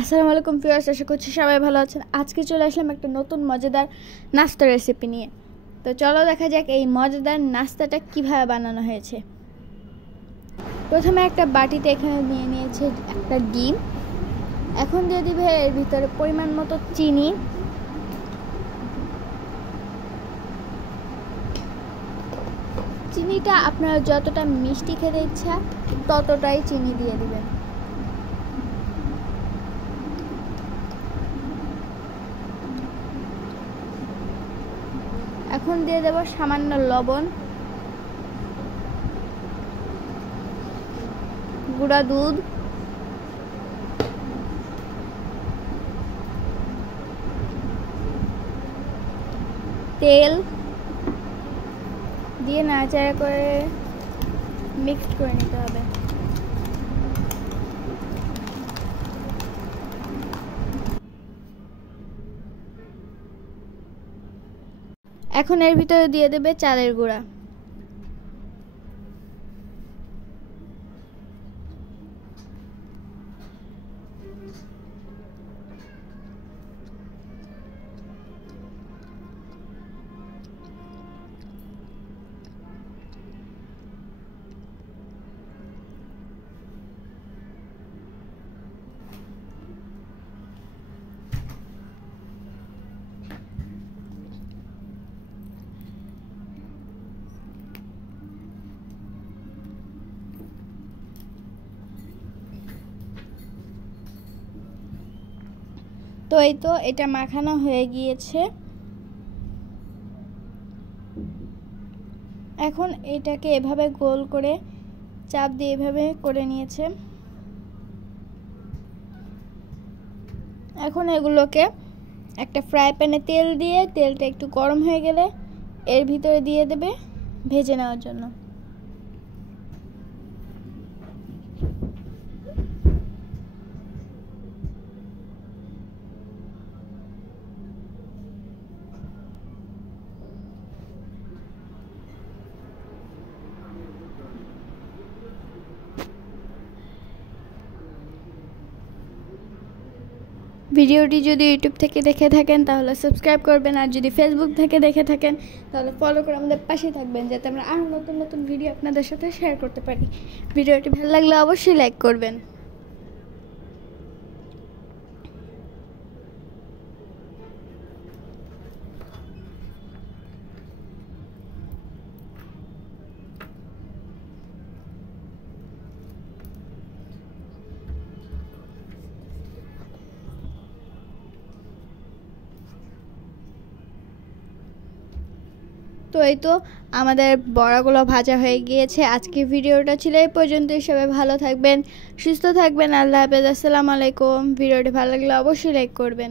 আসসালামু আলাইকুম ভিউয়ার্স, আশা করছি সবাই ভালো আছেন। আজকে চলে আসলাম একটা নতুন মজাদার নাস্তা রেসিপি নিয়ে। তো চলো দেখা যাক এই মজাদার নাস্তাটা কিভাবে বানানো হয়েছে। প্রথমে একটা বাটিতে এখানে নিয়ে নিয়েছে একটা ডিম। এখন দিয়ে দিবে এর ভিতরে পরিমাণ মতো চিনি, চিনিটা আপনারা যতটা মিষ্টি খেতে ইচ্ছা ততটাই চিনি দিয়ে দিবেন। এখন দিয়ে দেব সামান্য লবণ, গুঁড়া দুধ, তেল দিয়ে নাড়াচাড়া করে মিক্সড করে নিতে হবে। এখন এর ভিতরে দিয়ে দেবে চালের গুঁড়া। তো এই তো এটা মাখানো হয়ে গিয়েছে। এখন এটাকে এভাবে গোল করে চাপ দিয়ে এভাবে করে নিয়েছে। এখন এগুলোকে একটা ফ্রাই প্যানে তেল দিয়ে, তেলটা একটু গরম হয়ে গেলে এর ভিতরে দিয়ে দেবে ভেজে নেওয়ার জন্য। ভিডিওটি যদি ইউটিউব থেকে দেখে থাকেন তাহলে সাবস্ক্রাইব করবেন, আর যদি ফেসবুক থেকে দেখে থাকেন তাহলে ফলো করে আমাদের পাশে থাকবেন, যাতে আমরা আরও নতুন নতুন ভিডিও আপনাদের সাথে শেয়ার করতে পারি। ভিডিওটি ভালো লাগলে অবশ্যই লাইক করবেন। তো এই তো আমাদের বড়াগুলো ভাজা হয়ে গিয়েছে। আজকে ভিডিওটা ছিল এই পর্যন্তই। সবাই ভালো থাকবেন, সুস্থ থাকবেন। আল্লাহ হাফেজ, আসসালামু আলাইকুম। ভিডিওটি ভালো লাগলে অবশ্যই লাইক করবেন।